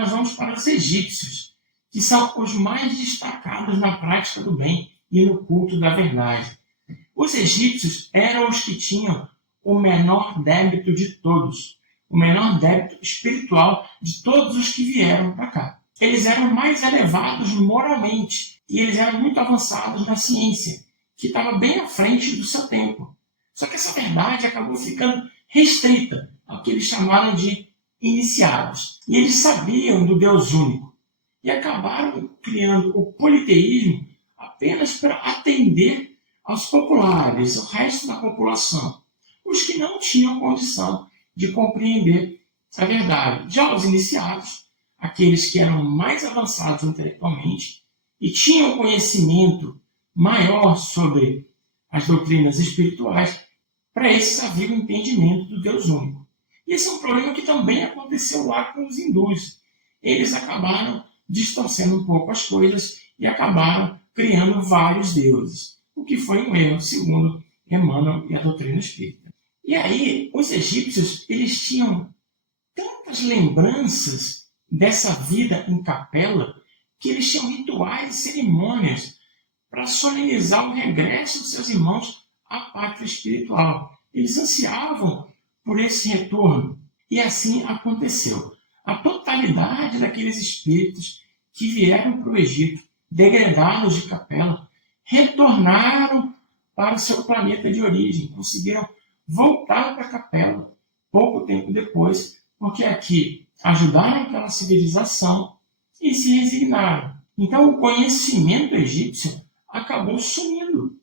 nós vamos para os egípcios, que são os mais destacados na prática do bem e no culto da verdade. Os egípcios eram os que tinham o menor débito de todos, o menor débito espiritual de todos os que vieram para cá. Eles eram mais elevados moralmente e eles eram muito avançados na ciência, que estava bem à frente do seu tempo. Só que essa verdade acabou ficando restrita ao que eles chamaram de iniciados. E eles sabiam do Deus único e acabaram criando o politeísmo apenas para atender aos populares, o resto da população, os que não tinham condição de compreender a verdade. Já os iniciados, aqueles que eram mais avançados intelectualmente e tinham conhecimento maior sobre as doutrinas espirituais, para esses havia o entendimento do Deus único. E esse é um problema que também aconteceu lá com os hindus. Eles acabaram distorcendo um pouco as coisas e acabaram criando vários deuses, o que foi um erro, segundo Emmanuel e a doutrina espírita. E aí, os egípcios, eles tinham tantas lembranças dessa vida em capela, que eles tinham rituais e cerimônias para solenizar o regresso dos seus irmãos à pátria espiritual. Eles ansiavam por esse retorno. E assim aconteceu. A totalidade daqueles espíritos que vieram para o Egito, degredados de capela, retornaram para o seu planeta de origem, conseguiram voltar para a capela pouco tempo depois, porque aqui ajudaram aquela civilização e se resignaram. Então o conhecimento egípcio acabou sumindo,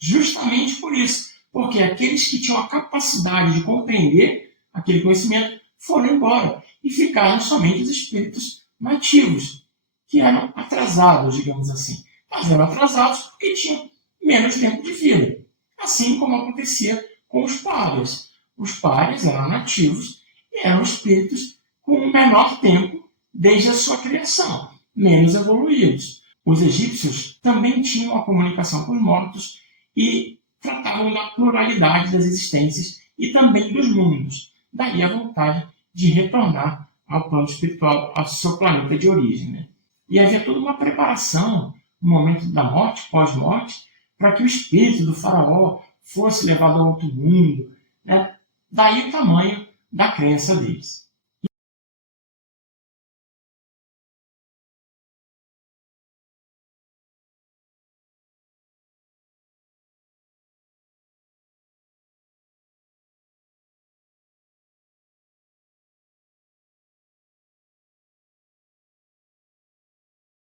justamente por isso, porque aqueles que tinham a capacidade de compreender aquele conhecimento foram embora e ficaram somente os espíritos nativos, que eram atrasados, digamos assim. Mas eram atrasados porque tinham menos tempo de vida, assim como acontecia com os párias. Os párias eram nativos e eram espíritos com um menor tempo desde a sua criação, menos evoluídos. Os egípcios também tinham a comunicação com os mortos e tratavam da pluralidade das existências e também dos mundos. Daí a vontade de retornar ao plano espiritual, ao seu planeta de origem. Né? E havia toda uma preparação no momento da morte, pós-morte, para que o espírito do faraó fosse levado a outro mundo. Né? Daí o tamanho da crença deles.